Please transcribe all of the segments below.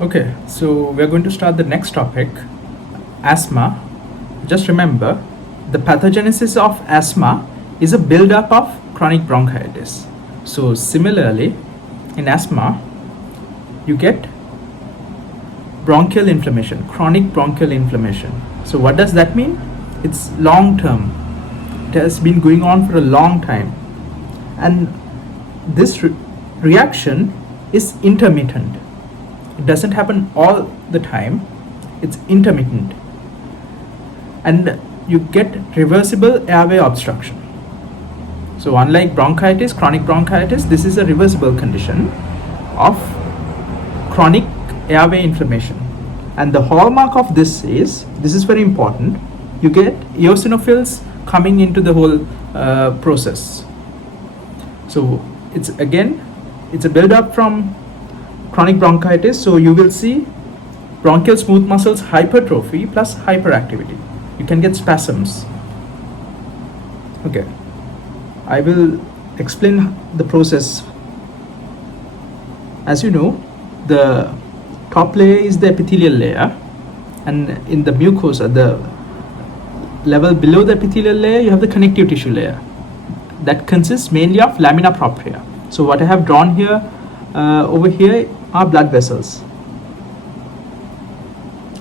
Okay, so we're going to start the next topic, asthma. Just remember, the pathogenesis of asthma is a buildup of chronic bronchitis. So similarly, in asthma, you get bronchial inflammation, chronic bronchial inflammation. So what does that mean? It's long term. It has been going on for a long time. And this reaction is intermittent. It doesn't happen all the time. It's intermittent. And you get reversible airway obstruction. So unlike bronchitis, chronic bronchitis, this is a reversible condition of chronic airway inflammation. And the hallmark of this is very important, you get eosinophils coming into the whole process. So it's a build-up from chronic bronchitis. So you will see bronchial smooth muscles hypertrophy plus hyperactivity. You can get spasms. Okay, I will explain the process. As you know, the top layer is the epithelial layer, and in the mucosa, the level below the epithelial layer, you have the connective tissue layer that consists mainly of lamina propria. So what I have drawn here over here are blood vessels,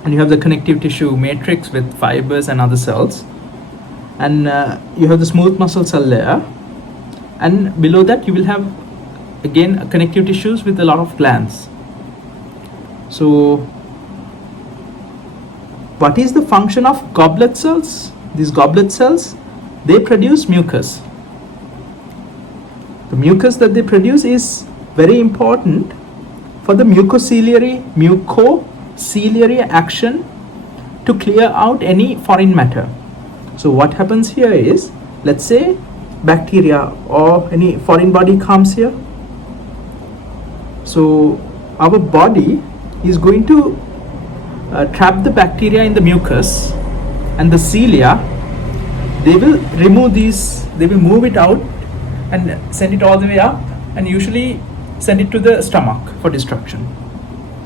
and you have the connective tissue matrix with fibers and other cells, and you have the smooth muscle cell layer, and below that you will have again connective tissues with a lot of glands. So what is the function of goblet cells? These goblet cells, they produce mucus. The mucus that they produce is very important for the mucociliary action to clear out any foreign matter. So what happens here is, let's say bacteria or any foreign body comes here. So our body is going to trap the bacteria in the mucus, and the cilia, they will remove these, they will move it out and send it all the way up, and usually send it to the stomach for destruction.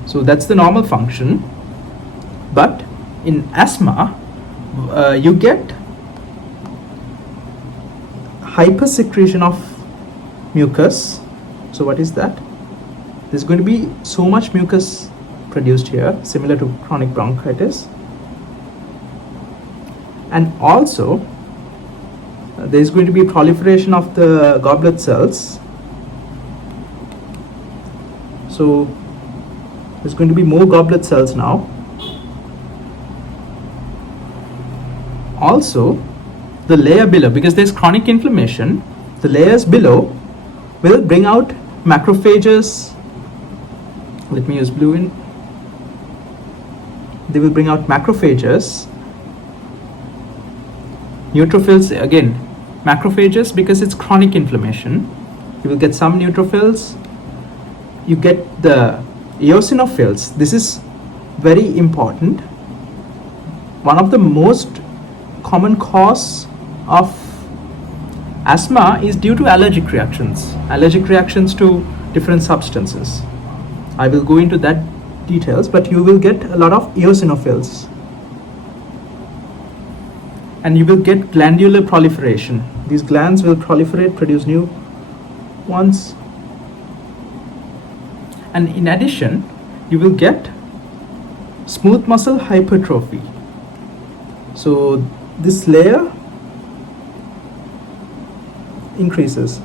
So that's the normal function. But in asthma, you get hypersecretion of mucus. So what is that? There's going to be so much mucus produced here, similar to chronic bronchitis. And also, there's going to be proliferation of the goblet cells. So there's going to be more goblet cells now. Also, the layer below, because there's chronic inflammation, the layers below will bring out macrophages. Let me use blue in. They will bring out macrophages, neutrophils, again macrophages, because it's chronic inflammation. You will get some neutrophils. You get the eosinophils. This is very important. One of the most common cause of asthma is due to allergic reactions to different substances. I will go into that details, but you will get a lot of eosinophils, and you will get glandular proliferation. These glands will proliferate, produce new ones, and in addition you will get smooth muscle hypertrophy. So this layer increases.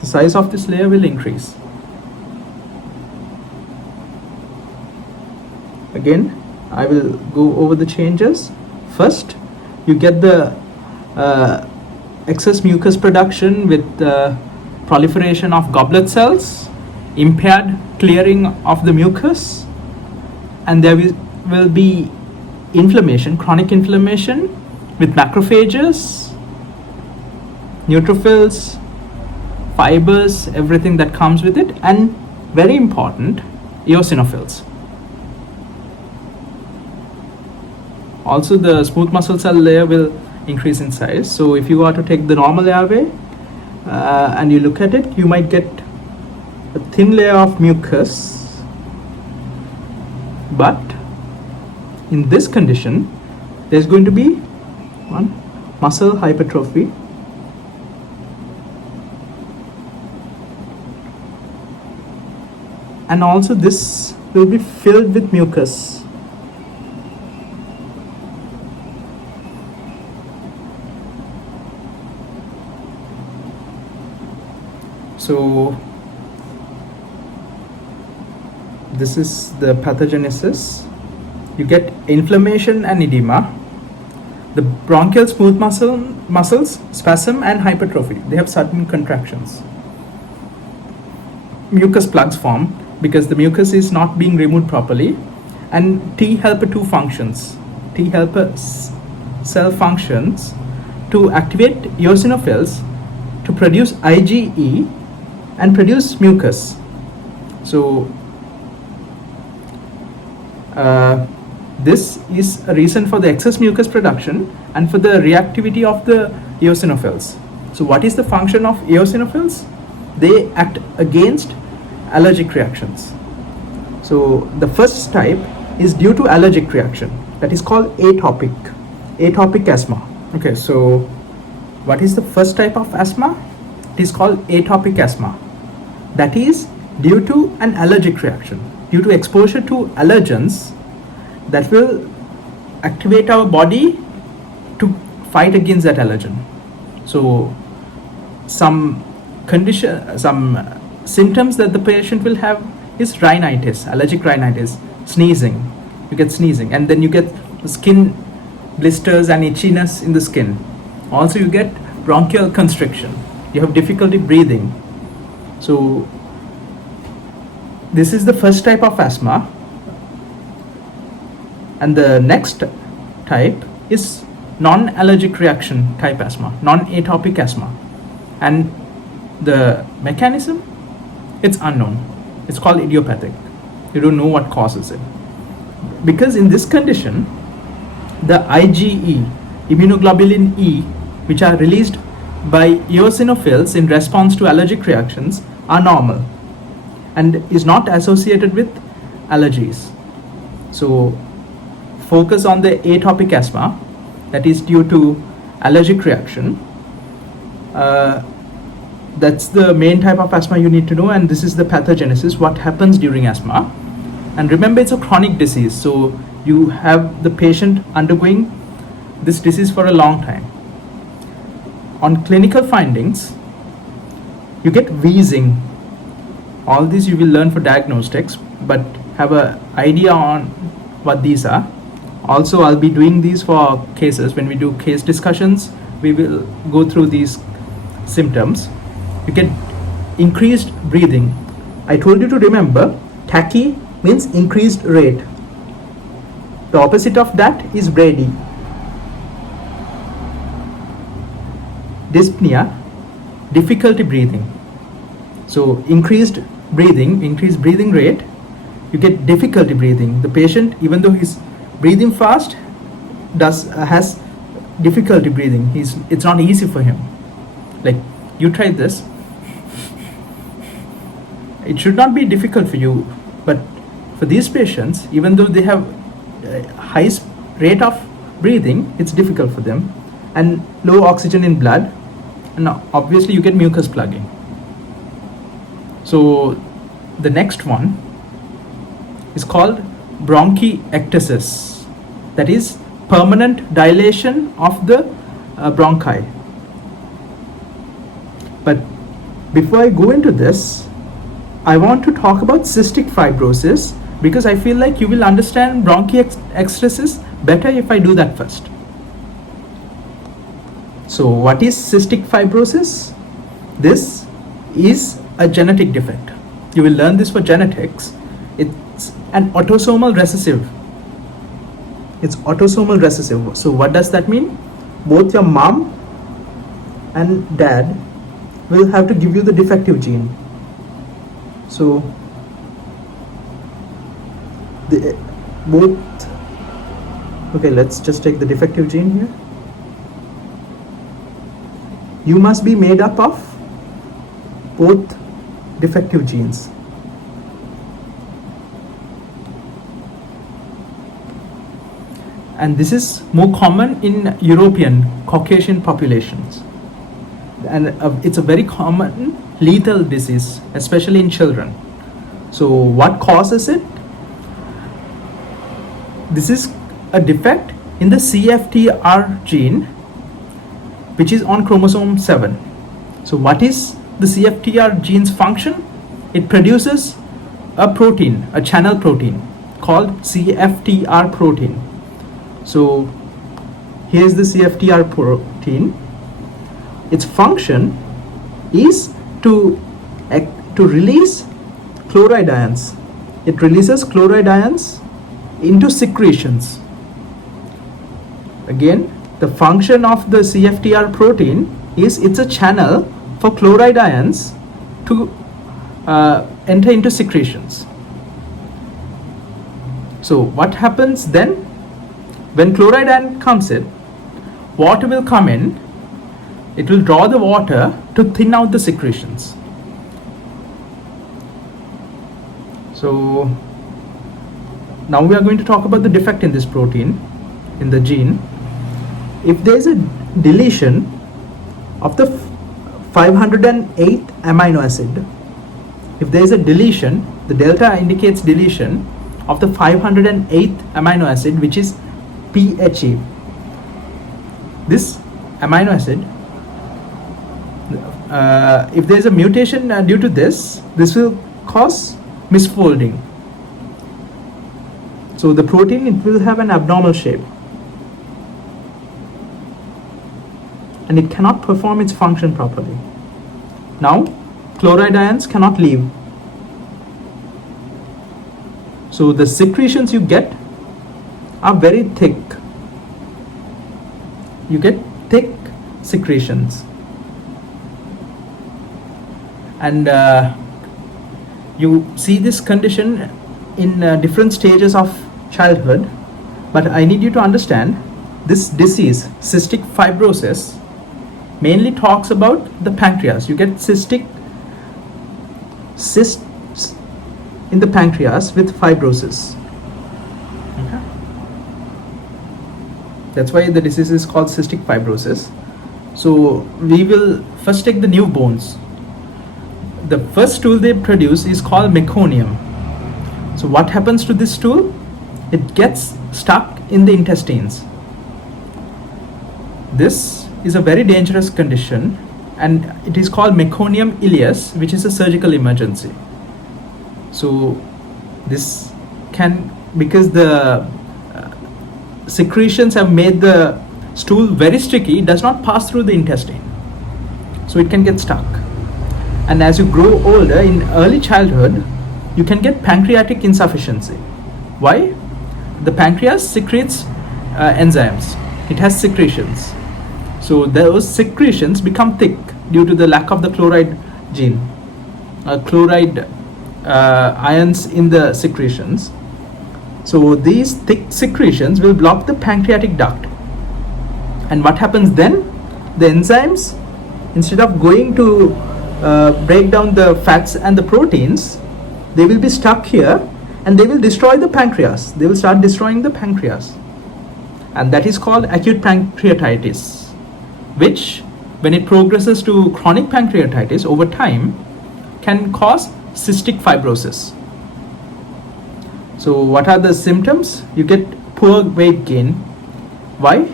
The size of this layer will increase. Again, I will go over the changes. First, you get the excess mucus production with proliferation of goblet cells, impaired clearing of the mucus, and there will be inflammation, chronic inflammation with macrophages, neutrophils, fibers, everything that comes with it, and very important, eosinophils. Also, the smooth muscle cell layer will increase in size. So if you are to take the normal airway and you look at it, you might get a thin layer of mucus, but in this condition there's going to be one muscle hypertrophy, and also this will be filled with mucus. So this is the pathogenesis. You get inflammation and edema. The bronchial smooth muscles spasm and hypertrophy. They have certain contractions. Mucus plugs form because the mucus is not being removed properly, and T helper 2 functions. T helper cell functions to activate eosinophils to produce IgE and produce mucus. So this is a reason for the excess mucus production and for the reactivity of the eosinophils. So what is the function of eosinophils? They act against allergic reactions. So the first type is due to allergic reaction, that is called atopic asthma. Okay, so what is the first type of asthma? It is called atopic asthma. That is due to an allergic reaction, due to exposure to allergens that will activate our body to fight against that allergen. So some symptoms that the patient will have is rhinitis, allergic rhinitis, sneezing. You get sneezing, and then you get skin blisters and itchiness in the skin. Also you get bronchial constriction. You have difficulty breathing. So this is the first type of asthma, and the next type is non-allergic reaction type asthma, non-atopic asthma, and the mechanism, it's unknown. It's called idiopathic. You don't know what causes it, because in this condition the IgE, immunoglobulin E, which are released by eosinophils in response to allergic reactions, are normal and is not associated with allergies. So focus on the atopic asthma, that is due to allergic reaction. That's the main type of asthma you need to know, and this is the pathogenesis, what happens during asthma. And remember, it's a chronic disease, so you have the patient undergoing this disease for a long time. On clinical findings, you get wheezing. All these you will learn for diagnostics, but have an idea on what these are. Also, I'll be doing these for cases. When we do case discussions, we will go through these symptoms. You get increased breathing. I told you to remember, tachy means increased rate. The opposite of that is brady. Dyspnea, difficulty breathing. So increased breathing rate, you get difficulty breathing. The patient, even though he's breathing fast, has difficulty breathing. It's not easy for him. Like, you try this. It should not be difficult for you, but for these patients, even though they have high rate of breathing, it's difficult for them, and low oxygen in blood, and obviously you get mucus plugging. So the next one is called bronchiectasis, that is permanent dilation of the bronchi. But before I go into this, I want to talk about cystic fibrosis, because I feel like you will understand bronchiectasis better if I do that first. So what is cystic fibrosis? This is a genetic defect. You will learn this for genetics. It's an autosomal recessive. It's autosomal recessive. So what does that mean? Both your mom and dad will have to give you the defective gene. So okay, let's just take the defective gene here. You must be made up of both defective genes. And this is more common in European Caucasian populations. And it's a very common lethal disease, especially in children. So what causes it? This is a defect in the CFTR gene, which is on chromosome 7. So what is the CFTR gene's function? It produces a protein, a channel protein called CFTR protein. So here's the CFTR protein. Its function is to release chloride ions. It releases chloride ions into secretions. Again, the function of the CFTR protein is it's a channel for chloride ions to enter into secretions. So what happens then? When chloride ion comes in, water will come in. It will draw the water to thin out the secretions. So now we are going to talk about the defect in this protein, in the gene. If there is a deletion of the 508th amino acid, if there is a deletion, the delta indicates deletion of the 508th amino acid, which is PHE. This amino acid, if there is a mutation due to this will cause misfolding. So the protein, it will have an abnormal shape and it cannot perform its function properly. Now chloride ions cannot leave. So the secretions you get are very thick. You get thick secretions. And you see this condition in different stages of childhood, but I need you to understand this disease, cystic fibrosis, mainly talks about the pancreas. You get cysts in the pancreas with fibrosis. Okay. That's why the disease is called cystic fibrosis. So we will first take the new bones. The first stool they produce is called meconium. So what happens to this stool? It gets stuck in the intestines. This is a very dangerous condition and it is called meconium ileus, which is a surgical emergency. So this can, because the secretions have made the stool very sticky, it does not pass through the intestine. So it can get stuck. And as you grow older, in early childhood, you can get pancreatic insufficiency. Why? The pancreas secretes enzymes. It has secretions. So those secretions become thick due to the lack of the chloride gene, chloride ions in the secretions. So these thick secretions will block the pancreatic duct. And what happens then? The enzymes, instead of going to break down the fats and the proteins, they will be stuck here and they will destroy the pancreas. They will start destroying the pancreas. And that is called acute pancreatitis, which, when it progresses to chronic pancreatitis over time, can cause cystic fibrosis. So what are the symptoms? You get poor weight gain. Why?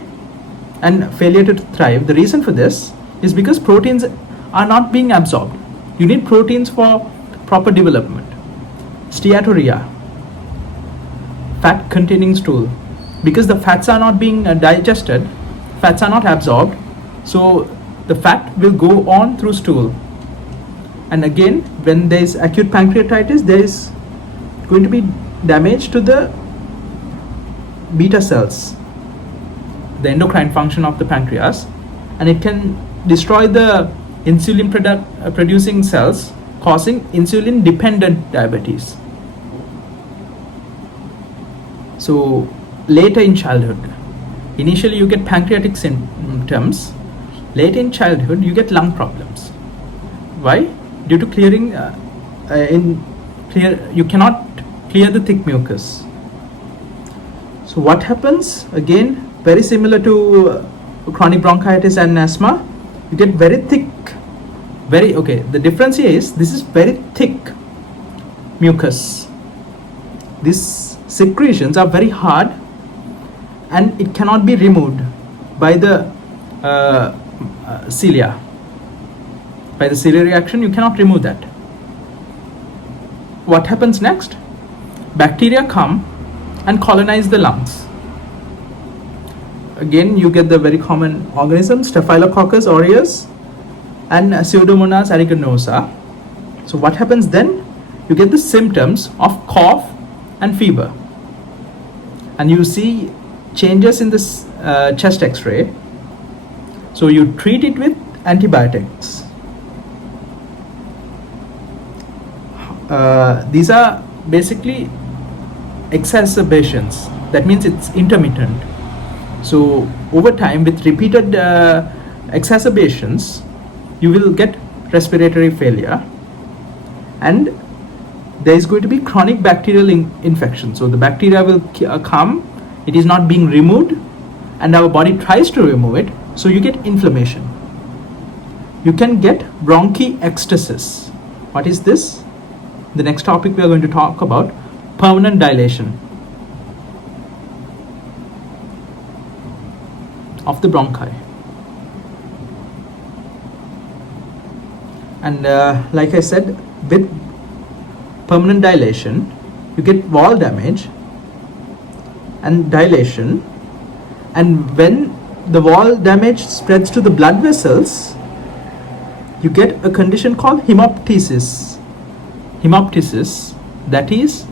And failure to thrive. The reason for this is because proteins are not being absorbed. You need proteins for proper development. Steatorrhea, fat containing stool. Because the fats are not being digested, fats are not absorbed, so the fat will go on through stool. And again, when there is acute pancreatitis, there is going to be damage to the beta cells, the endocrine function of the pancreas, and it can destroy the insulin producing cells, causing insulin dependent diabetes. So later in childhood, initially you get pancreatic symptoms. Later in childhood you get lung problems. Why? Due to clearing you cannot clear the thick mucus. So what happens? Again, very similar to chronic bronchitis and asthma. You get very thick, the difference here is this is very thick mucus. These secretions are very hard and it cannot be removed by the cilia. By the ciliary reaction, you cannot remove that. What happens next? Bacteria come and colonize the lungs. Again, you get the very common organisms, Staphylococcus aureus and Pseudomonas aeruginosa. So what happens then? You get the symptoms of cough and fever. And you see changes in this chest x-ray. So you treat it with antibiotics. These are basically exacerbations. That means it's intermittent. So over time, with repeated exacerbations, you will get respiratory failure, and there is going to be chronic bacterial infection. So the bacteria will come, it is not being removed, and our body tries to remove it, so you get inflammation. You can get bronchiectasis. What is this? The next topic we are going to talk about, permanent dilation of the bronchi. And like I said, with permanent dilation, you get wall damage and dilation, and when the wall damage spreads to the blood vessels, you get a condition called hemoptysis. Hemoptysis, that is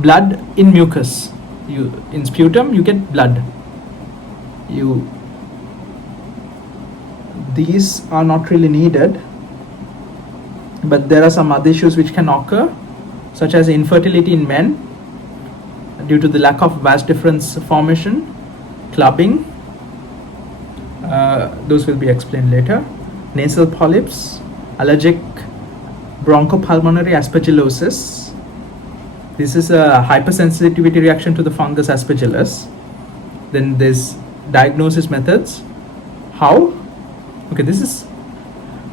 blood in mucus. In sputum you get blood. These are not really needed, but there are some other issues which can occur, such as infertility in men due to the lack of vas deferens formation, clubbing, those will be explained later, nasal polyps, allergic bronchopulmonary aspergillosis. This is a hypersensitivity reaction to the fungus aspergillus. Then there's diagnosis methods. How? Okay, this is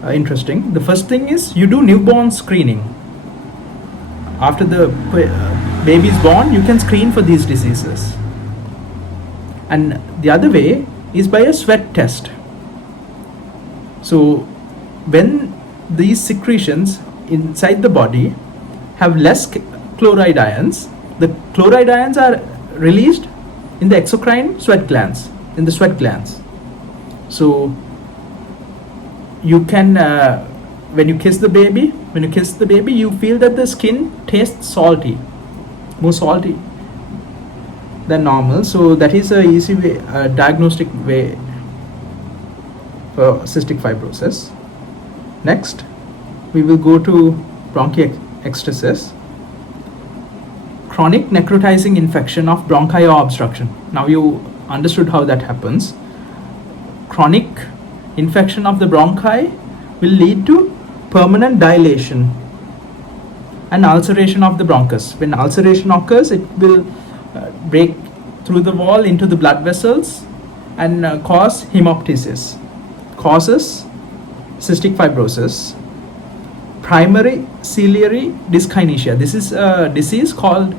interesting. The first thing is you do newborn screening. After the baby is born, you can screen for these diseases. And the other way is by a sweat test. So when these secretions inside the body have less chloride ions, the chloride ions are released in the exocrine sweat glands, in the sweat glands. So you can, when you kiss the baby, you feel that the skin tastes salty, more salty than normal. So that is a easy way, diagnostic way for cystic fibrosis. Next, we will go to bronchiectasis, chronic necrotizing infection of bronchi or obstruction. Now you understood how that happens. Chronic infection of the bronchi will lead to permanent dilation and ulceration of the bronchus. When ulceration occurs, it will break through the wall into the blood vessels and cause hemoptysis, causes cystic fibrosis. Primary ciliary dyskinesia. This is a disease called,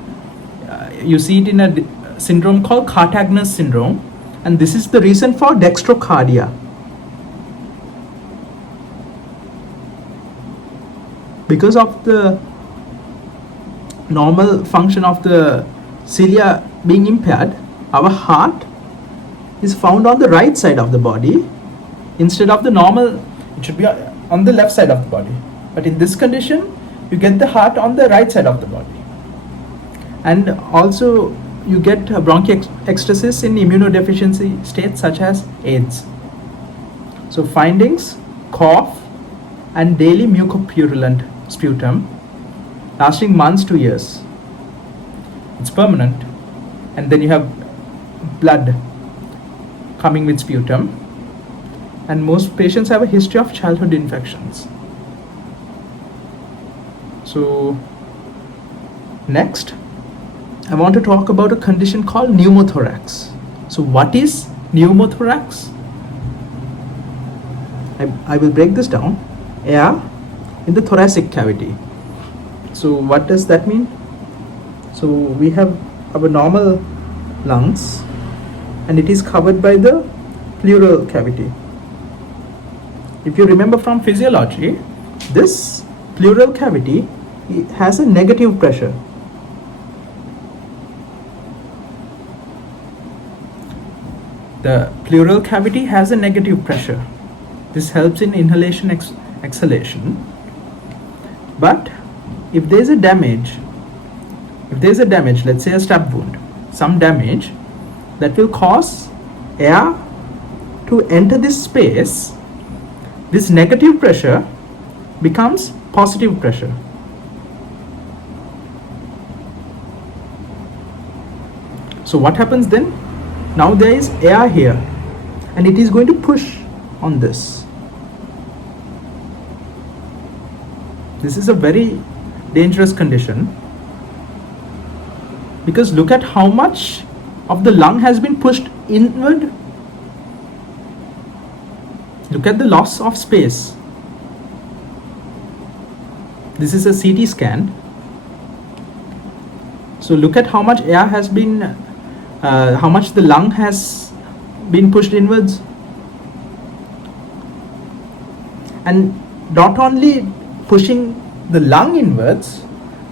you see it in a syndrome called Cartagner's syndrome, and this is the reason for dextrocardia. Because of the normal function of the cilia being impaired, our heart is found on the right side of the body instead of the normal, it should be on the left side of the body. But in this condition, you get the heart on the right side of the body. And also you get bronchiectasis in immunodeficiency states such as AIDS. So findings, cough and daily mucopurulent sputum lasting months to years. It's permanent. And then you have blood coming with sputum. And most patients have a history of childhood infections. So next, I want to talk about a condition called pneumothorax. So what is pneumothorax? I will break this down. Air in the thoracic cavity. So what does that mean? So we have our normal lungs and it is covered by the pleural cavity. If you remember from physiology, this pleural cavity has a negative pressure. The pleural cavity has a negative pressure. This helps in inhalation, exhalation. But if there is a damage, let's say a stab wound, some damage that will cause air to enter this space, this negative pressure becomes positive pressure. So what happens then? Now there is air here and it is going to push on this. This is a very dangerous condition because look at how much of the lung has been pushed inward. Look at the loss of space. This is a CT scan. So look at how much air has been, how much the lung has been pushed inwards. And not only pushing the lung inwards,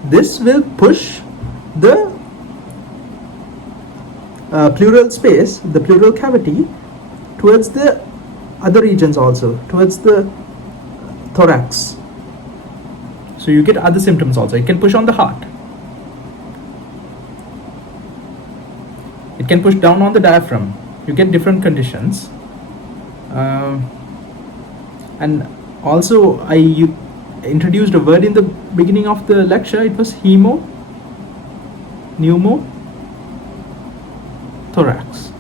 this will push the pleural space, the pleural cavity, towards the other regions also, towards the thorax. So you get other symptoms also. It can push on the heart. It can push down on the diaphragm. You get different conditions. And also I introduced a word in the beginning of the lecture. It was pneumothorax.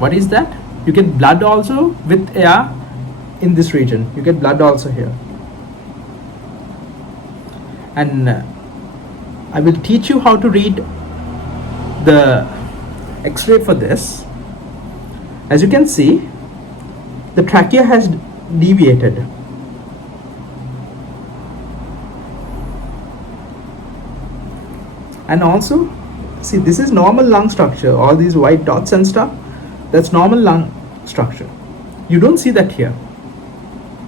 What is that? You get blood also with air in this region. You get blood also here. And I will teach you how to read the X-ray for this. As you can see, the trachea has deviated. And also, see, this is normal lung structure. All these white dots and stuff, that's normal lung structure. You don't see that here.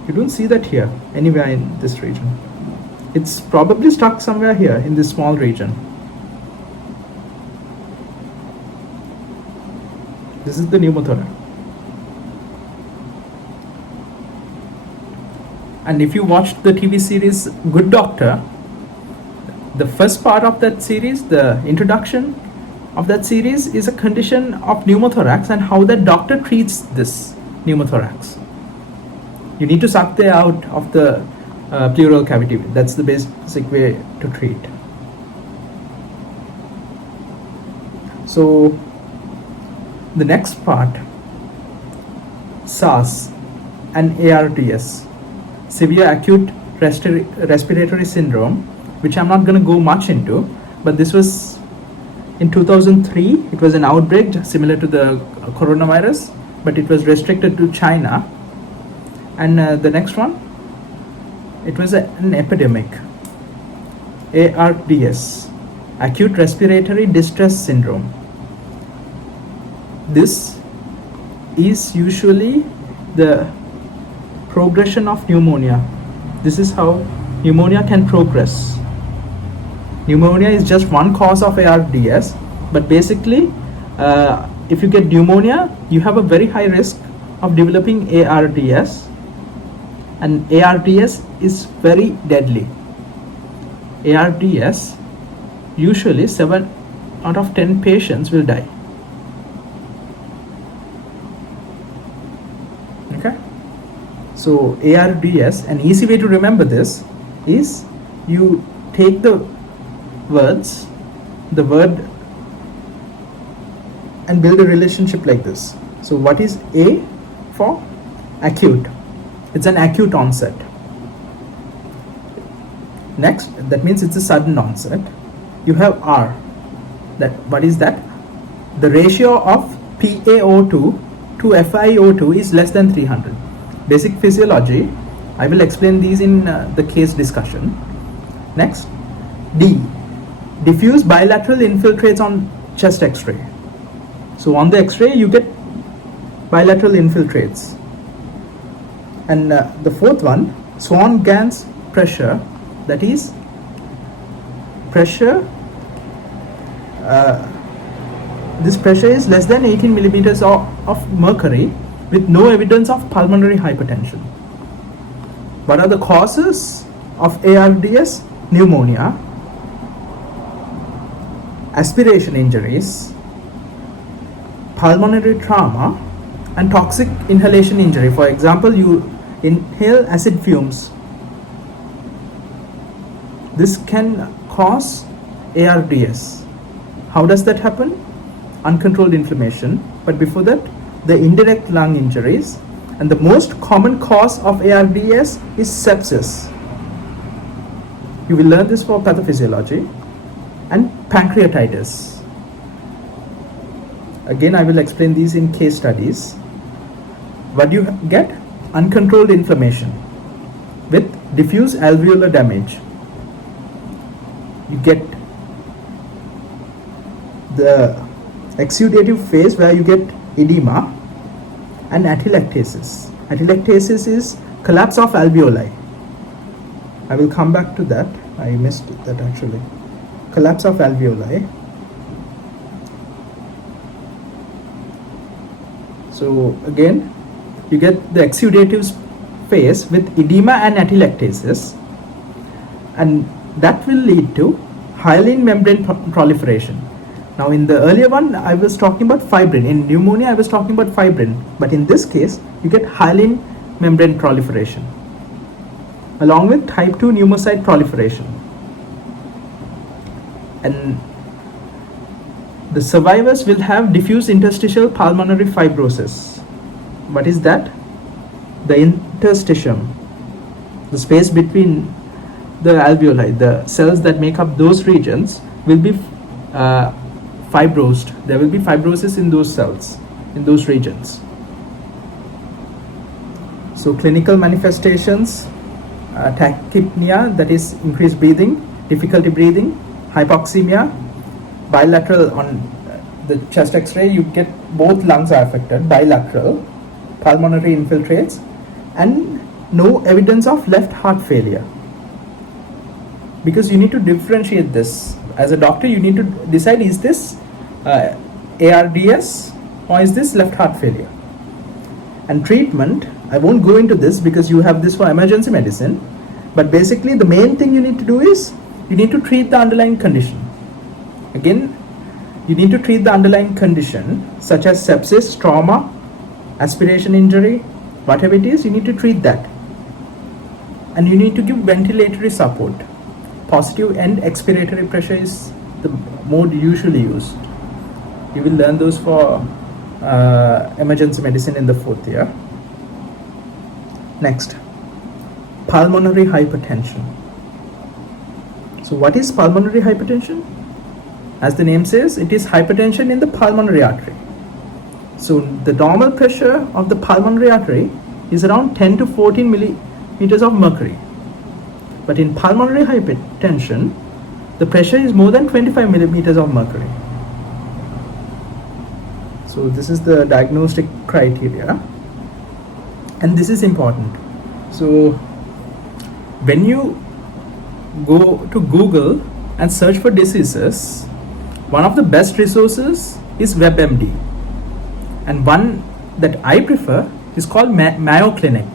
You don't see that here, anywhere in this region. It's probably stuck somewhere here in this small region. This is the pneumothorax. And if you watched the TV series Good Doctor, the first part of that series, the introduction of that series, is a condition of pneumothorax and how that doctor treats this pneumothorax. You need to suck the air out of the pleural cavity. That's the basic way to treat. So the next part, SARS and ARDS, severe acute respiratory syndrome, which I'm not going to go much into, but this was in 2003. It was an outbreak similar to the coronavirus, but it was restricted to China. And the next one, it was an epidemic. ARDS, acute respiratory distress syndrome. This is usually the progression of pneumonia. This is how pneumonia can progress. Pneumonia is just one cause of ARDS, but basically if you get pneumonia, you have a very high risk of developing ARDS, and ARDS is very deadly. ARDS, usually 7 out of 10 patients will die. Okay, so ARDS, an easy way to remember this is you take the word and build a relationship like this. So what is A for? Acute. It's an acute onset. Next, that means it's a sudden onset. You have R. That what is that? The ratio of PaO2 to FiO2 is less than 300. Basic physiology. I will explain these in the case discussion. Next, D. Diffuse bilateral infiltrates on chest X-ray. So on the X-ray you get bilateral infiltrates. And the fourth one, Swan-Ganz pressure, that is pressure, this pressure is less than 18 millimeters of mercury with no evidence of pulmonary hypertension. What are the causes of ARDS? Pneumonia, aspiration injuries, pulmonary trauma, and toxic inhalation injury. For example, you inhale acid fumes. This can cause ARDS. How does that happen? Uncontrolled inflammation. But before that, the indirect lung injuries. And the most common cause of ARDS is sepsis. You will learn this for pathophysiology. And pancreatitis. Again, I will explain these in case studies. What do you get? Uncontrolled inflammation with diffuse alveolar damage. You get the exudative phase where you get edema, and atelectasis. Atelectasis is collapse of alveoli. I will come back to that. I missed that actually. Collapse of alveoli. So again, you get the exudative phase with edema and atelectasis, and that will lead to hyaline membrane proliferation. Now in the earlier one I was talking about fibrin. In pneumonia I was talking about fibrin, but in this case you get hyaline membrane proliferation along with type 2 pneumocyte proliferation. And the survivors will have diffuse interstitial pulmonary fibrosis. What is that? The interstitium, the space between the alveoli, the cells that make up those regions will be fibrosed. There will be fibrosis in those cells, in those regions. So clinical manifestations, tachypnea, that is increased breathing, difficulty breathing, hypoxemia, bilateral on the chest X-ray, you get both lungs are affected, bilateral, pulmonary infiltrates, and no evidence of left heart failure. Because you need to differentiate this. As a doctor, you need to decide, is this ARDS or is this left heart failure? And treatment, I won't go into this because you have this for emergency medicine, but basically the main thing you need to do is you need to treat the underlying condition. Again, you need to treat the underlying condition such as sepsis, trauma, aspiration injury, whatever it is, you need to treat that. And you need to give ventilatory support. Positive end expiratory pressure is the mode usually used. You will learn those for emergency medicine in the 4th year. Next, pulmonary hypertension. So what is pulmonary hypertension? As the name says, it is hypertension in the pulmonary artery. So the normal pressure of the pulmonary artery is around 10 to 14 millimeters of mercury. But in pulmonary hypertension, the pressure is more than 25 millimeters of mercury. So this is the diagnostic criteria, and this is important. So when you go to Google and search for diseases, one of the best resources is WebMD, and one that I prefer is called Mayo Clinic.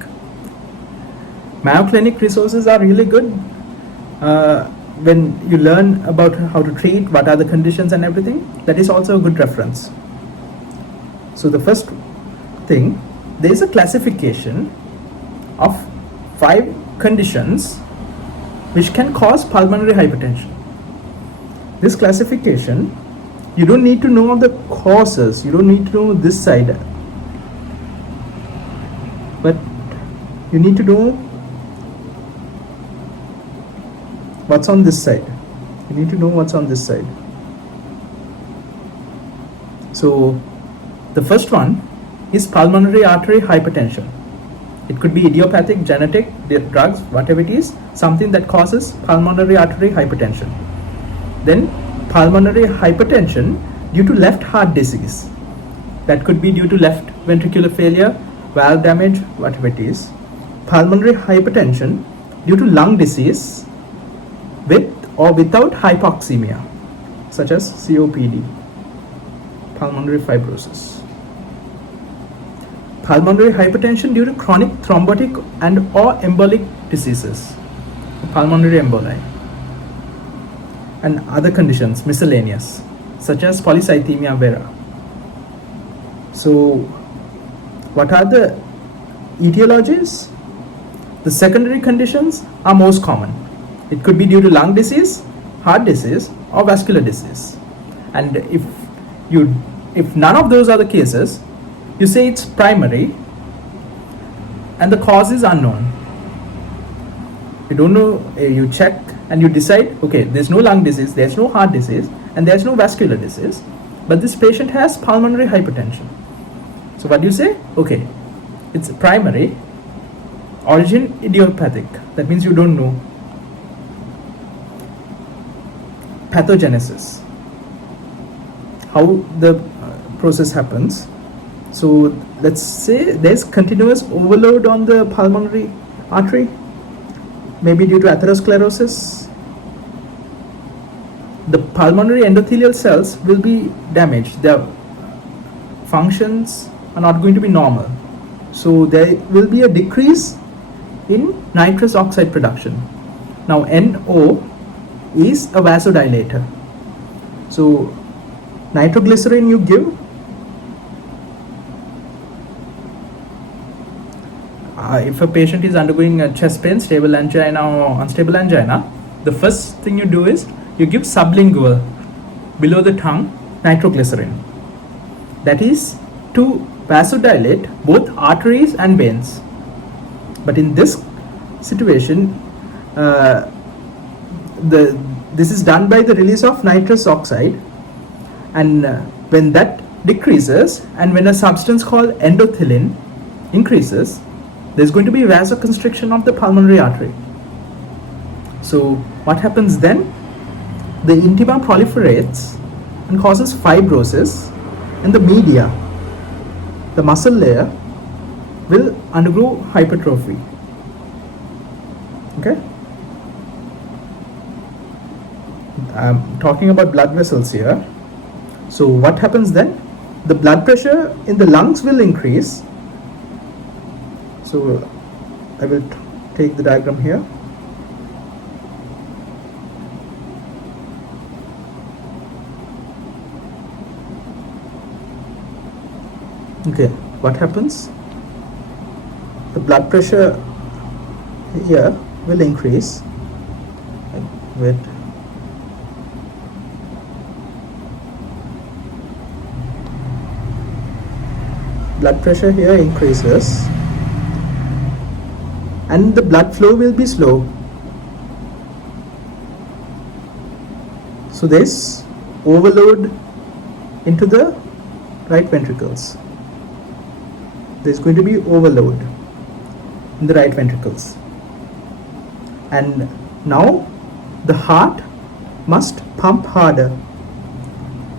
Mayo Clinic resources are really good when you learn about how to treat, what are the conditions and everything. That is also a good reference. So the first thing, there is a classification of 5 conditions which can cause pulmonary hypertension. This classification, you don't need to know the causes, you don't need to know this side, but you need to know what's on this side. You need to know what's on this side. So the first one is pulmonary artery hypertension. It could be idiopathic, genetic, the drugs, whatever it is, something that causes pulmonary artery hypertension. Then pulmonary hypertension due to left heart disease. That could be due to left ventricular failure, valve damage, whatever it is. Pulmonary hypertension due to lung disease with or without hypoxemia, such as COPD, pulmonary fibrosis. Pulmonary hypertension due to chronic thrombotic and or embolic diseases, pulmonary emboli, and other conditions miscellaneous, such as polycythemia vera. So what are the etiologies? The secondary conditions are most common. It could be due to lung disease, heart disease, or vascular disease. And if none of those are the cases, you say it's primary and the cause is unknown. You don't know, you check and you decide, okay, there's no lung disease, there's no heart disease, and there's no vascular disease, but this patient has pulmonary hypertension. So what do you say? Okay, it's primary, origin idiopathic. That means you don't know. Pathogenesis, how the process happens. So let's say there's continuous overload on the pulmonary artery, maybe due to atherosclerosis. The pulmonary endothelial cells will be damaged. Their functions are not going to be normal. So there will be a decrease in nitrous oxide production. Now NO is a vasodilator. So nitroglycerin you give, if a patient is undergoing a chest pain, stable angina or unstable angina, the first thing you do is you give sublingual, below the tongue, nitroglycerin. That is to vasodilate both arteries and veins. But in this situation, this is done by the release of nitrous oxide, and when that decreases and when a substance called endothelin increases, there's going to be vasoconstriction of the pulmonary artery. So what happens then? The intima proliferates and causes fibrosis, and the media, the muscle layer, will undergo hypertrophy. Okay? I'm talking about blood vessels here. So what happens then? The blood pressure in the lungs will increase. So I will take the diagram here. Okay, what happens? The blood pressure here will increase. Wait. Blood pressure here increases and the blood flow will be slow. So there's overload into the right ventricles. There's going to be overload in the right ventricles, and now the heart must pump harder.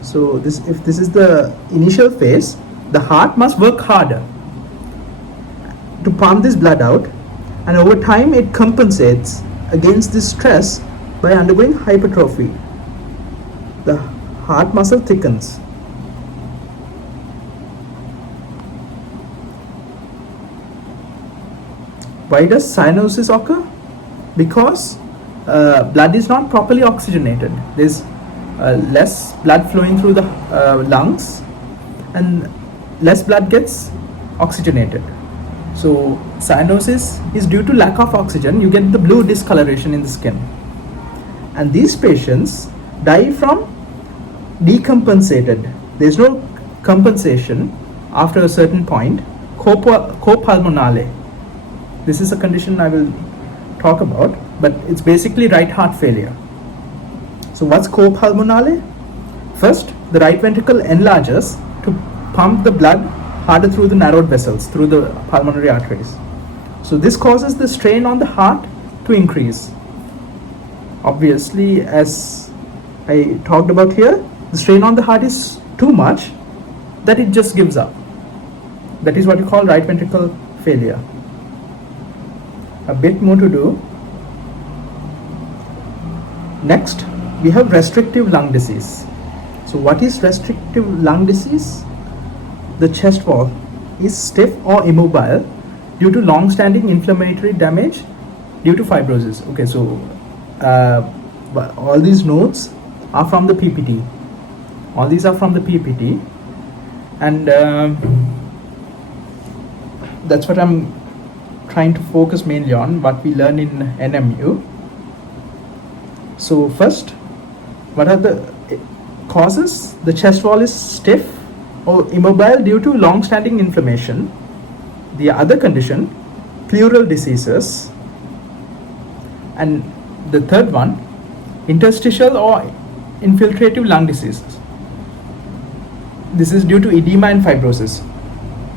So if this is the initial phase, the heart must work harder to pump this blood out, and over time it compensates against this stress by undergoing hypertrophy. The heart muscle thickens. Why does cyanosis occur? Because blood is not properly oxygenated. There's less blood flowing through the lungs, and less blood gets oxygenated. So cyanosis is due to lack of oxygen. You get the blue discoloration in the skin, and these patients die from decompensated. There's no compensation after a certain point. Copulmonale. This is a condition I will talk about. but it's basically right heart failure. So what's copulmonale? First, the right ventricle enlarges to pump the blood harder through the narrowed vessels, through the pulmonary arteries. So this causes the strain on the heart to increase. Obviously, as I talked about here, the strain on the heart is too much that it just gives up. That is what you call right ventricle failure. A bit more to do. Next, we have restrictive lung disease. So what is restrictive lung disease? The chest wall is stiff or immobile due to long-standing inflammatory damage due to fibrosis. Okay, so all these notes are from the PPT. All these are from the PPT, and that's what I'm trying to focus mainly on, what we learn in NMU. So first, what are the causes? The chest wall is stiff or immobile due to long-standing inflammation. The other condition, pleural diseases. And the third one, interstitial or infiltrative lung diseases. This is due to edema and fibrosis.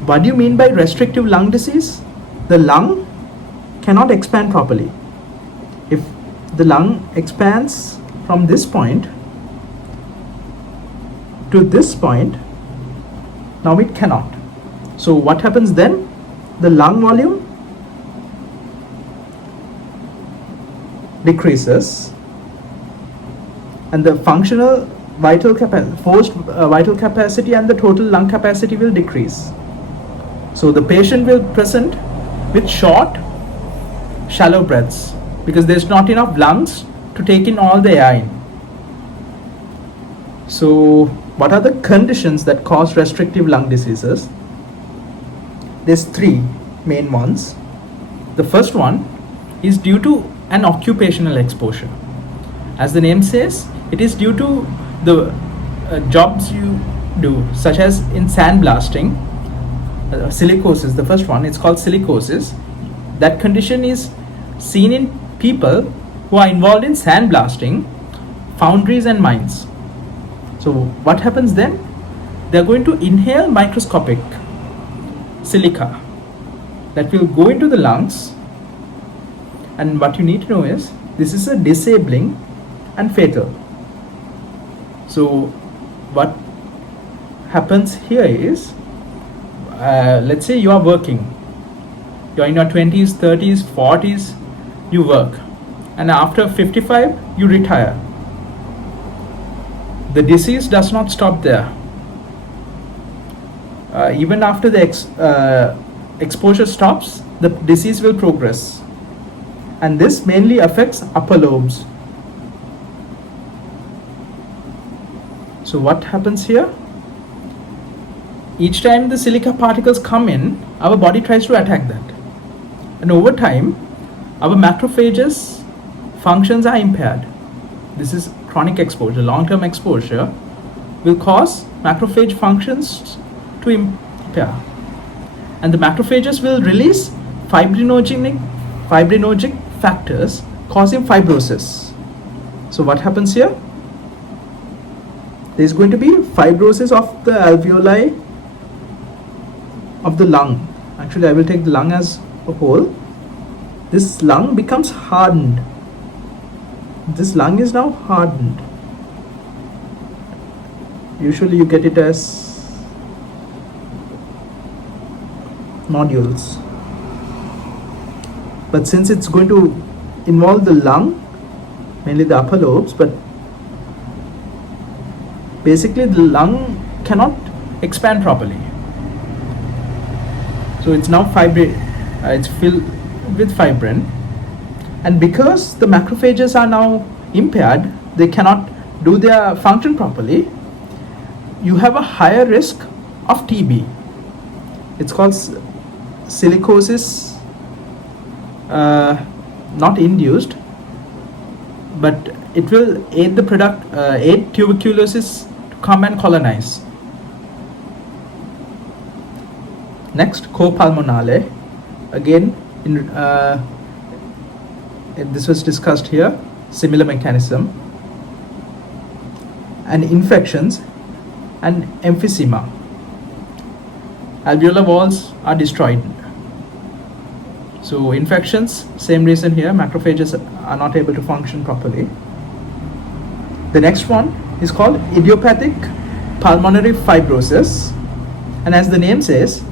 What do you mean by restrictive lung disease? The lung cannot expand properly. If the lung expands from this point to this point, now it cannot. So what happens then? The lung volume decreases and the functional vital capacity, forced vital capacity and the total lung capacity will decrease. So the patient will present with short, shallow breaths because there's not enough lungs to take in all the air in. So what are the conditions that cause restrictive lung diseases? There's three main ones. The first one is due to an occupational exposure. As the name says, it is due to the jobs you do, such as in sandblasting, silicosis. The first one, it's called silicosis. That condition is seen in people who are involved in sandblasting, foundries and mines. So what happens then? They're going to inhale microscopic silica that will go into the lungs, and what you need to know is this is a disabling and fatal. So what happens here is, let's say you are working, you're in your 20s, 30s, 40s, you work, and after 55 you retire. The disease does not stop there. Even after the exposure stops, the disease will progress, and this mainly affects upper lobes. So what happens here? Each time the silica particles come in, our body tries to attack that, and over time our macrophages functions are impaired. This is chronic exposure. Long-term exposure will cause macrophage functions to impair, and the macrophages will release fibrinogenic factors causing fibrosis. So what happens here? There is going to be fibrosis of the alveoli of the lung. Actually, I will take the lung as a whole. This lung becomes hardened. This lung is now hardened. Usually you get it as nodules. But since it's going to involve the lung, mainly the upper lobes, but basically the lung cannot expand properly. So it's now it's filled with fibrin, and because the macrophages are now impaired, they cannot do their function properly, you have a higher risk of TB. It's called silicosis, not induced, but it will aid the aid tuberculosis to come and colonize. Next, copulmonale. Again, this was discussed here, similar mechanism, and infections and emphysema. Alveolar walls are destroyed. So infections, same reason here, macrophages are not able to function properly. The next one is called idiopathic pulmonary fibrosis, and as the name says,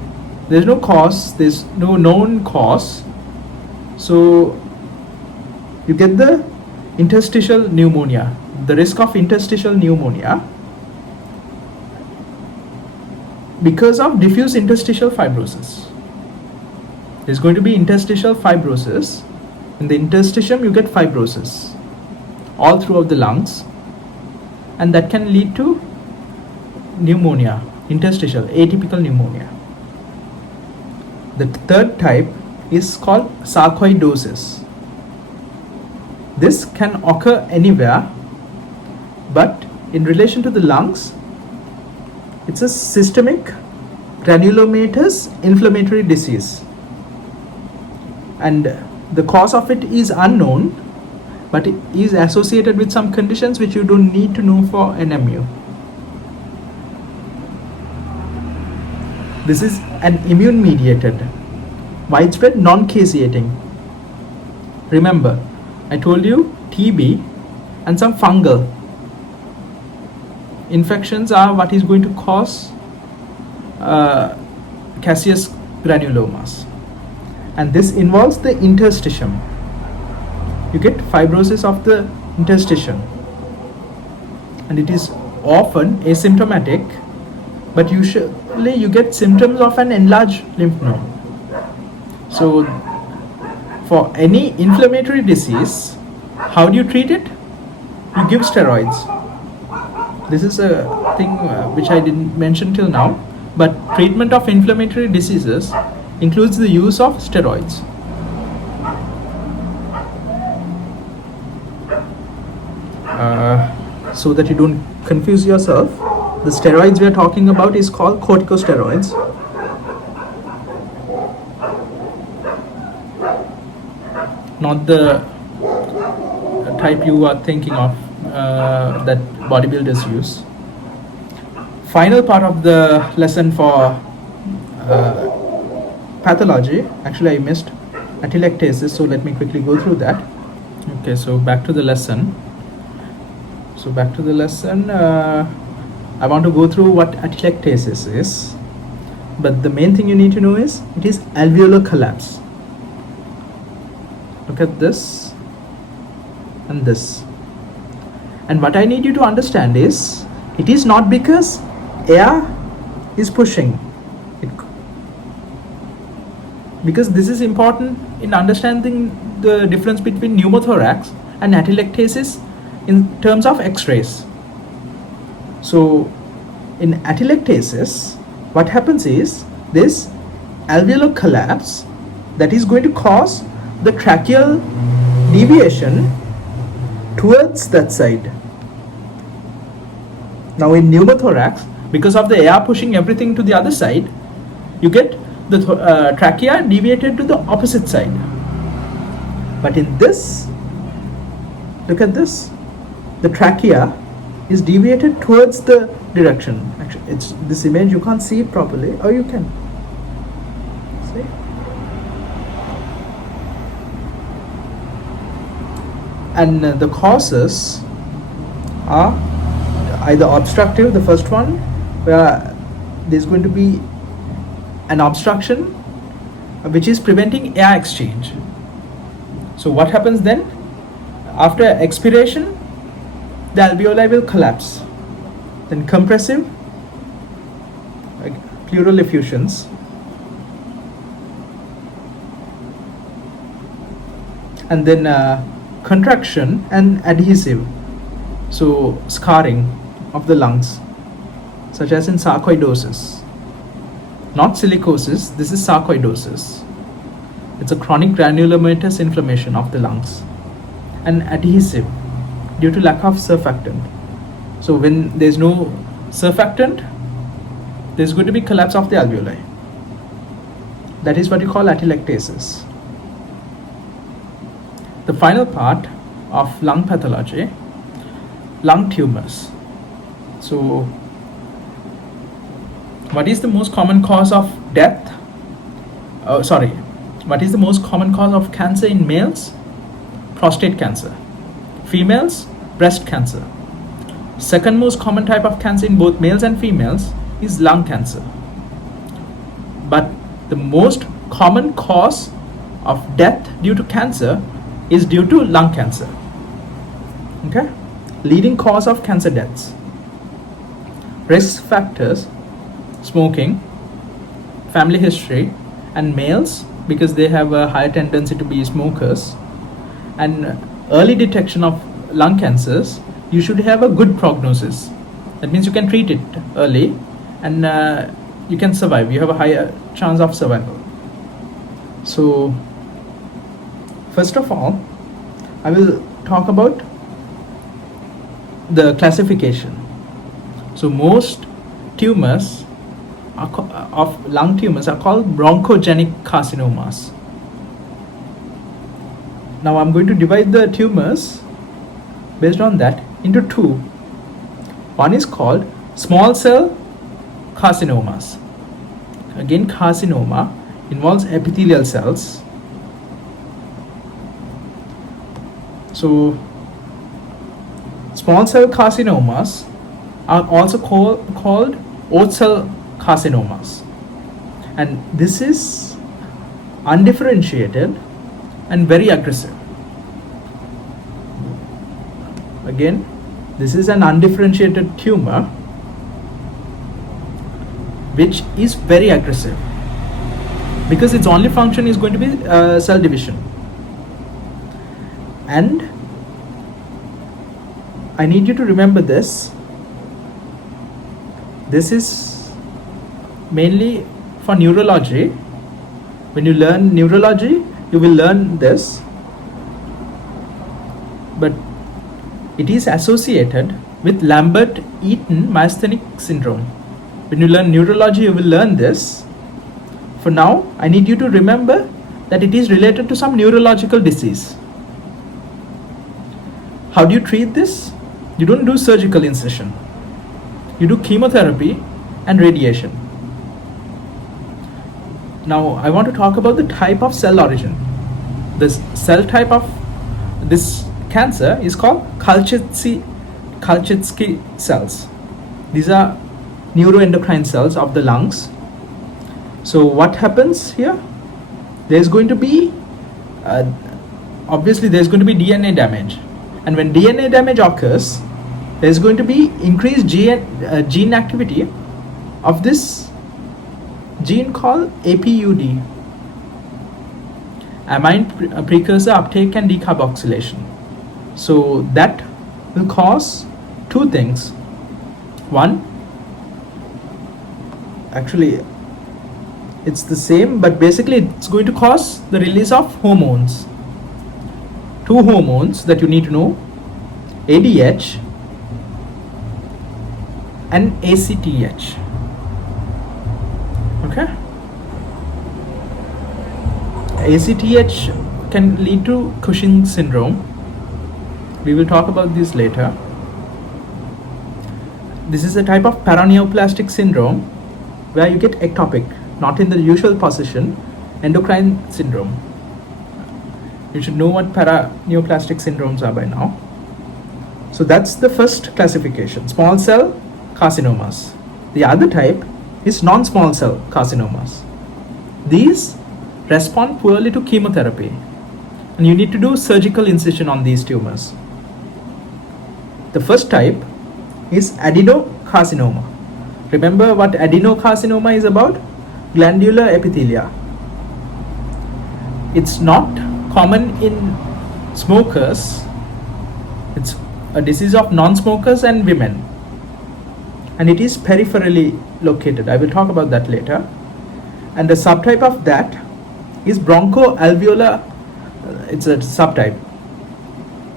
there's no cause, there's no known cause, so you get the interstitial pneumonia, the risk of interstitial pneumonia because of diffuse interstitial fibrosis. There's going to be interstitial fibrosis. In the interstitium you get fibrosis all throughout the lungs, and that can lead to pneumonia, interstitial atypical pneumonia. The third type is called sarcoidosis. This can occur anywhere, but in relation to the lungs, it's a systemic granulomatous inflammatory disease, and the cause of it is unknown, but it is associated with some conditions which you don't need to know for an MU. This is an immune mediated, widespread non-caseating. Remember, I told you TB and some fungal infections are what is going to cause caseous granulomas, and this involves the interstitium. You get fibrosis of the interstitium, and it is often asymptomatic, but usually you get symptoms of an enlarged lymph node. So for any inflammatory disease, how do you treat it? You give steroids. This is a thing which I didn't mention till now, but treatment of inflammatory diseases includes the use of steroids. So that you don't confuse yourself, the steroids we are talking about is called corticosteroids. Not the type you are thinking of that bodybuilders use. Final part of the lesson for pathology, actually I missed atelectasis, so let me quickly go through that. Okay, so back to the lesson. I want to go through what atelectasis is, but the main thing you need to know is it is alveolar collapse. Look at this and this. And what I need you to understand is, it is not because air is pushing it, because this is important in understanding the difference between pneumothorax and atelectasis in terms of x-rays. So in atelectasis, what happens is this alveolar collapse that is going to cause the tracheal deviation towards that side. Now in pneumothorax, because of the air pushing everything to the other side, you get the trachea deviated to the opposite side. But in this, look at this, the trachea is deviated towards the direction. Actually, it's this image, you can't see it properly, or you can see. And the causes are either obstructive, the first one, where there's going to be an obstruction which is preventing air exchange. So what happens then? After expiration, the alveoli will collapse. Then compressive, pleural effusions, and then contraction and adhesive, so scarring of the lungs, such as in sarcoidosis. Not silicosis, this is sarcoidosis. It's a chronic granulomatous inflammation of the lungs. And adhesive, due to lack of surfactant. So when there's no surfactant, there's going to be collapse of the alveoli. That is what you call atelectasis. the final part of lung pathology, lung tumors. So, what is the most common cause of death? What is the most common cause of cancer in males? Prostate cancer. Females, breast cancer. Second most common type of cancer in both males and females is lung cancer. But the most common cause of death due to cancer is due to lung cancer. Okay? Leading cause of cancer deaths. Risk factors: smoking, family history, and males because they have a higher tendency to be smokers, and early detection of lung cancers. You should have a good prognosis. That means you can treat it early and you can survive. You have a higher chance of survival. So, first of all, I will talk about the classification. So, most tumors of lung tumors are called bronchogenic carcinomas. Now, I'm going to divide the tumors based on that into two. One is called small cell carcinomas. Again, carcinoma involves epithelial cells. So, small cell carcinomas are also called oat cell carcinomas, and this is undifferentiated and very aggressive. Again, this is an undifferentiated tumor which is very aggressive because its only function is going to be cell division. And I need you to remember this. This is mainly for neurology. When you learn neurology, you will learn this. But it is associated with Lambert-Eaton myasthenic syndrome. When you learn neurology, you will learn this. For now, I need you to remember that it is related to some neurological disease. How do you treat this? You don't do surgical incision. You do chemotherapy and radiation. Now, I want to talk about the type of cell origin. The cell type of this cancer is called Kulchytsky cells. These are neuroendocrine cells of the lungs. So what happens here? There's going to be obviously there's going to be DNA damage, and when DNA damage occurs, there's going to be increased gene activity of this gene called APUD, amine precursor uptake and decarboxylation. So that will cause two things. One, actually it's the same, but basically it's going to cause the release of hormones. Two hormones that you need to know: ADH and ACTH. Okay? ACTH can lead to Cushing's syndrome. We will talk about this later. This is a type of paraneoplastic syndrome where you get ectopic, not in the usual position, endocrine syndrome. You should know what paraneoplastic syndromes are by now. So that's the first classification, small cell carcinomas. The other type is non-small cell carcinomas. These respond poorly to chemotherapy, and you need to do surgical incision on these tumors. The first type is adenocarcinoma. Remember what adenocarcinoma is about? Glandular epithelia. It's not common in smokers. It's a disease of non-smokers and women, and it is peripherally located. I will talk about that later. And the subtype of that is bronchoalveolar. It's a subtype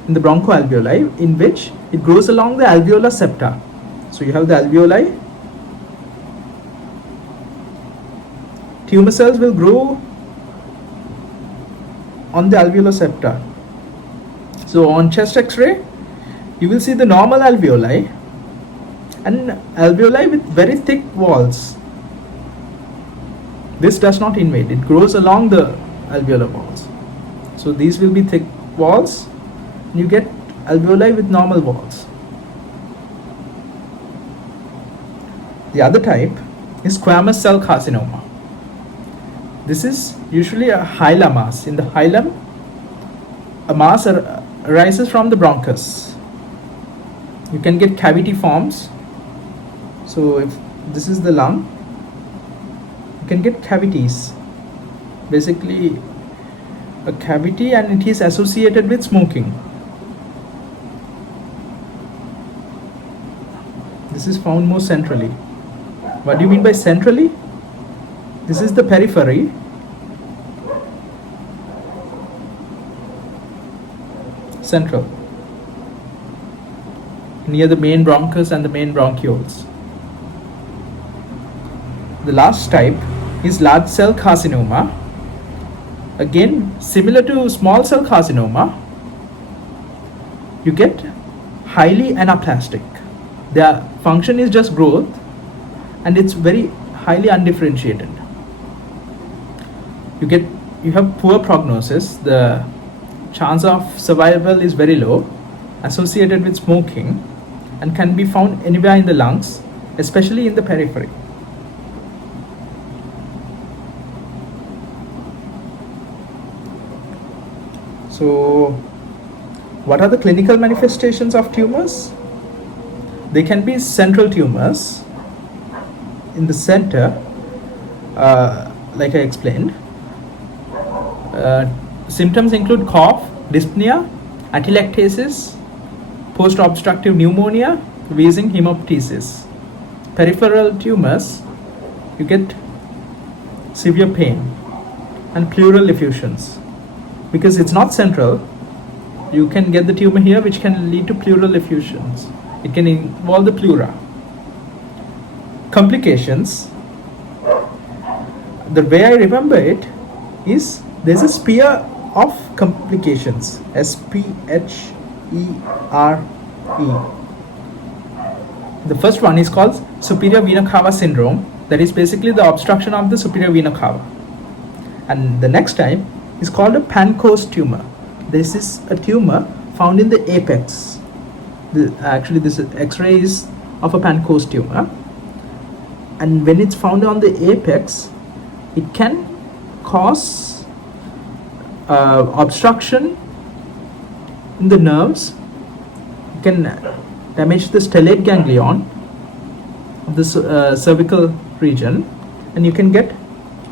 in the bronchoalveoli, in which it grows along the alveolar septa. So you have the alveoli. Tumor cells will grow on the alveolar septa. So on chest x-ray, you will see the normal alveoli and alveoli with very thick walls. This does not invade, it grows along the alveolar walls. So these will be thick walls, you get alveoli with normal walls. The other type is squamous cell carcinoma. This is usually a hilar mass. In the hilum, a mass arises from the bronchus. You can get cavity forms. So if this is the lung, you can get cavities. Basically a cavity, and it is associated with smoking. This is found more centrally. What do you mean by centrally? This is the periphery. Central. Near the main bronchus and the main bronchioles. The last type is large cell carcinoma. Again, similar to small cell carcinoma, you get highly anaplastic. Their function is just growth, and it's very highly undifferentiated. You have poor prognosis. The chance of survival is very low, associated with smoking, and can be found anywhere in the lungs, especially in the periphery. So, what are the clinical manifestations of tumors? They can be central tumors. In the center, like I explained, symptoms include cough, dyspnea, atelectasis, post-obstructive pneumonia, wheezing, hemoptysis. Peripheral tumors, you get severe pain and pleural effusions. Because it's not central, you can get the tumor here, which can lead to pleural effusions. It can involve the pleura. Complications, the way I remember it is there's a spear of complications, SPHERE. The first one is called superior vena cava syndrome, that is basically the obstruction of the superior vena cava. And the next type is called a Pancoast tumor. This is a tumor found in the apex. Actually, this X-ray is of a Pancoast tumor. And when it's found on the apex, it can cause obstruction in the nerves. It can damage the stellate ganglion of the cervical region, and you can get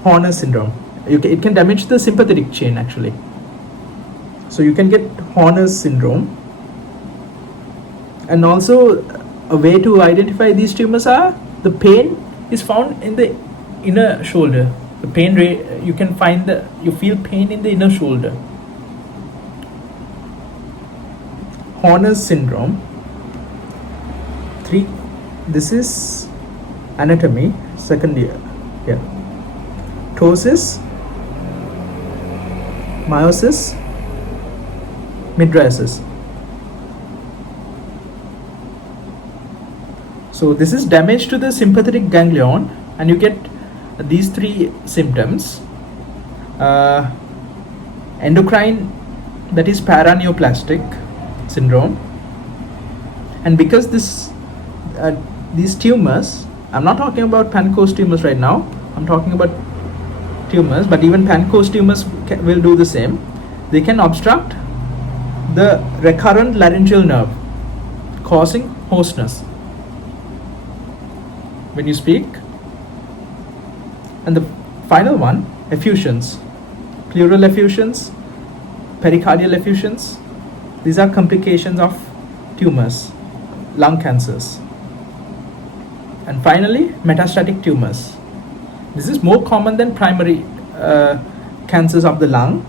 Horner syndrome. It can damage the sympathetic chain actually. So you can get Horner's syndrome. And also a way to identify these tumors are the pain is found in the inner shoulder. The pain rate, you feel pain in the inner shoulder. Horner's syndrome. 3. This is anatomy, second year. Yeah. Ptosis, meiosis, mydriasis. So this is damage to the sympathetic ganglion, and you get these 3 symptoms. Endocrine, that is paraneoplastic syndrome. And because these tumors, I'm not talking about Pancoast tumors right now, I'm talking about tumors, but even Pancoast tumors will do the same. They can obstruct the recurrent laryngeal nerve, causing hoarseness when you speak. And the final one, effusions, pleural effusions, pericardial effusions. These are complications of tumors, lung cancers. And finally, metastatic tumors. This is more common than primary cancers of the lung,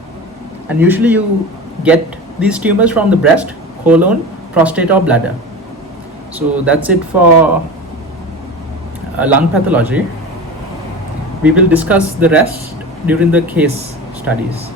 and usually you get these tumors from the breast, colon, prostate or bladder. So that's it for lung pathology. We will discuss the rest during the case studies.